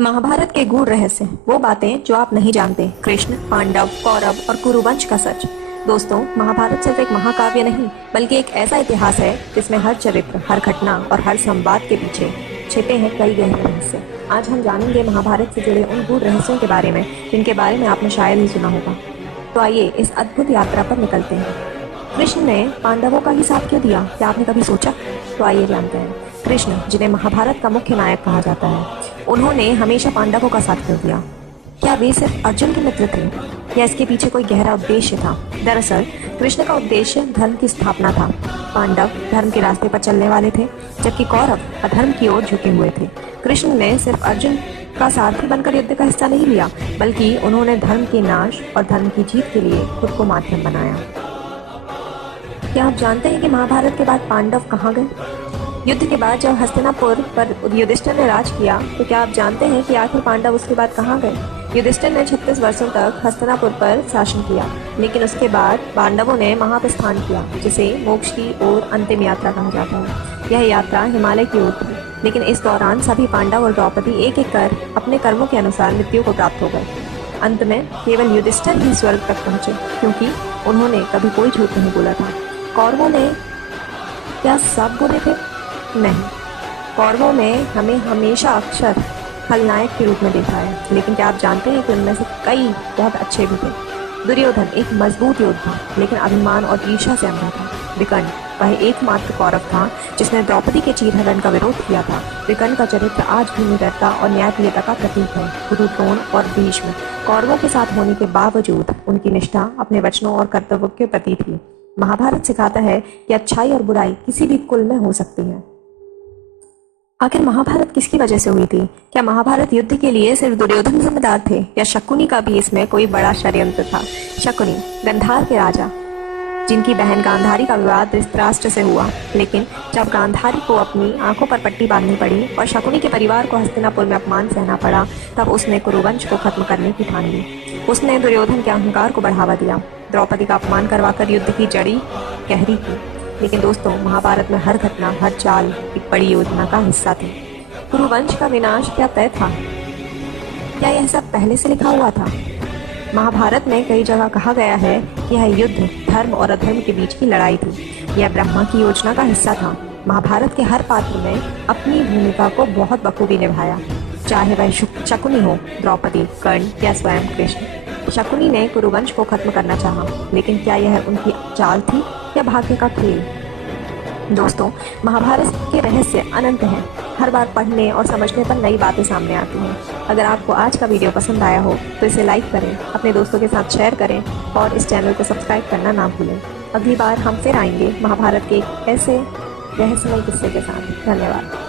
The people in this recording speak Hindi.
महाभारत के गूढ़ रहस्य, वो बातें जो आप नहीं जानते। कृष्ण, पांडव, कौरव और कुरुवंश का सच। दोस्तों, महाभारत सिर्फ एक महाकाव्य नहीं, बल्कि एक ऐसा इतिहास है जिसमें हर चरित्र, हर घटना और हर संवाद के पीछे छिपे हैं कई गहरे रहस्य। आज हम जानेंगे महाभारत से जुड़े उन गूढ़ रहस्यों के बारे में जिनके बारे में आपने शायद ही सुना होगा। तो आइए इस अद्भुत यात्रा पर निकलते हैं। कृष्ण ने पांडवों का ही साथ क्यों दिया, क्या आपने कभी सोचा? तो आइए जानते हैं। कृष्ण, जिन्हें महाभारत का मुख्य नायक कहा जाता है, उन्होंने हमेशा पांडवों का साथ क्यों दिया? क्या वे सिर्फ अर्जुन के मित्र थे या इसके पीछे कोई गहरा उद्देश्य था? दरअसल कृष्ण का उद्देश्य धर्म की स्थापना था। पांडव धर्म के रास्ते पर चलने वाले थे, जबकि कौरव अधर्म की ओर झुके हुए थे। कृष्ण ने सिर्फ अर्जुन का सारथी बनकर युद्ध का हिस्सा नहीं लिया, बल्कि उन्होंने धर्म के नाश और धर्म की जीत के लिए खुद को माध्यम बनाया। क्या आप जानते हैं कि महाभारत के बाद पांडव कहाँ गए? युद्ध के बाद जब हस्तिनापुर पर युधिष्ठिर ने राज किया, तो क्या आप जानते हैं कि आखिर पांडव उसके बाद कहाँ गए? युधिष्ठिर ने 36 वर्षों तक हस्तिनापुर पर शासन किया, लेकिन उसके बाद पांडवों ने महाप्रस्थान किया, जिसे मोक्ष की ओर अंतिम यात्रा कहा जाता है। यह यात्रा हिमालय की ओर थी, लेकिन इस दौरान सभी पांडव और द्रौपदी एक एक कर अपने कर्मों के अनुसार मृत्यु को प्राप्त हो गए। अंत में केवल युधिष्ठिर ही स्वर्ग तक पहुंचे, क्योंकि उन्होंने कभी कोई झूठ नहीं बोला था। कौरवों ने क्या सब बुरे थे? नहीं, कौरवों में हमें हमेशा अक्षर खलनायक के रूप में देखा है, लेकिन क्या आप जानते हैं कि उनमें से कई बहुत अच्छे भी थे। दुर्योधन एक मजबूत योद्धा, लेकिन अभिमान और ईर्ष्या से अंधा था। विकर्ण वह एकमात्र कौरव था जिसने द्रौपदी के चीरहरण का विरोध किया था। विकर्ण का चरित्र आज भी निडरता और न्यायप्रियता का प्रतीक है। गुरु द्रोण और भीष्म कौरवों के साथ होने के बावजूद उनकी निष्ठा अपने वचनों और कर्तव्यों के प्रति थी। महाभारत सिखाता है कि अच्छाई और बुराई किसी भी कुल में हो सकती है। आखिर महाभारत किसकी वजह से हुई थी? क्या महाभारत युद्ध के लिए सिर्फ दुर्योधन जिम्मेदार थे, या शकुनी का भी इसमें कोई बड़ा षड्यंत्र था? शकुनी, गांधार के राजा, जिनकी बहन गांधारी का विवाह धृतराष्ट्र से हुआ, लेकिन जब गांधारी को अपनी आंखों पर पट्टी बांधनी पड़ी और शकुनी के परिवार को हस्तिनापुर में अपमान सहना पड़ा, तब उसने कुरुवंश को खत्म करने की ठान ली। उसने दुर्योधन के अहंकार को बढ़ावा दिया, द्रौपदी का अपमान करवाकर युद्ध की जड़ी गहरी की। लेकिन दोस्तों, महाभारत में हर घटना, हर चाल एक बड़ी योजना का हिस्सा थी। कुरुवंश का विनाश क्या तय था? क्या यह सब पहले से लिखा हुआ था? महाभारत में कई जगह कहा गया है कि यह युद्ध धर्म और अधर्म के बीच की लड़ाई थी। यह ब्रह्मा की योजना का हिस्सा था। महाभारत के हर पात्र ने अपनी भूमिका को बहुत बखूबी निभाया, चाहे वह शकुनी हो, द्रौपदी, कर्ण या स्वयं कृष्ण। शकुनी ने कुरुवंश को खत्म करना चाहा, लेकिन क्या यह उनकी चाल थी या भाग्य का खेल? दोस्तों, महाभारत के रहस्य अनंत हैं। हर बार पढ़ने और समझने पर नई बातें सामने आती हैं। अगर आपको आज का वीडियो पसंद आया हो तो इसे लाइक करें, अपने दोस्तों के साथ शेयर करें और इस चैनल को सब्सक्राइब करना ना भूलें। अगली बार हम फिर आएंगे महाभारत के एक ऐसे रहस्यमय किस्से के साथ। धन्यवाद।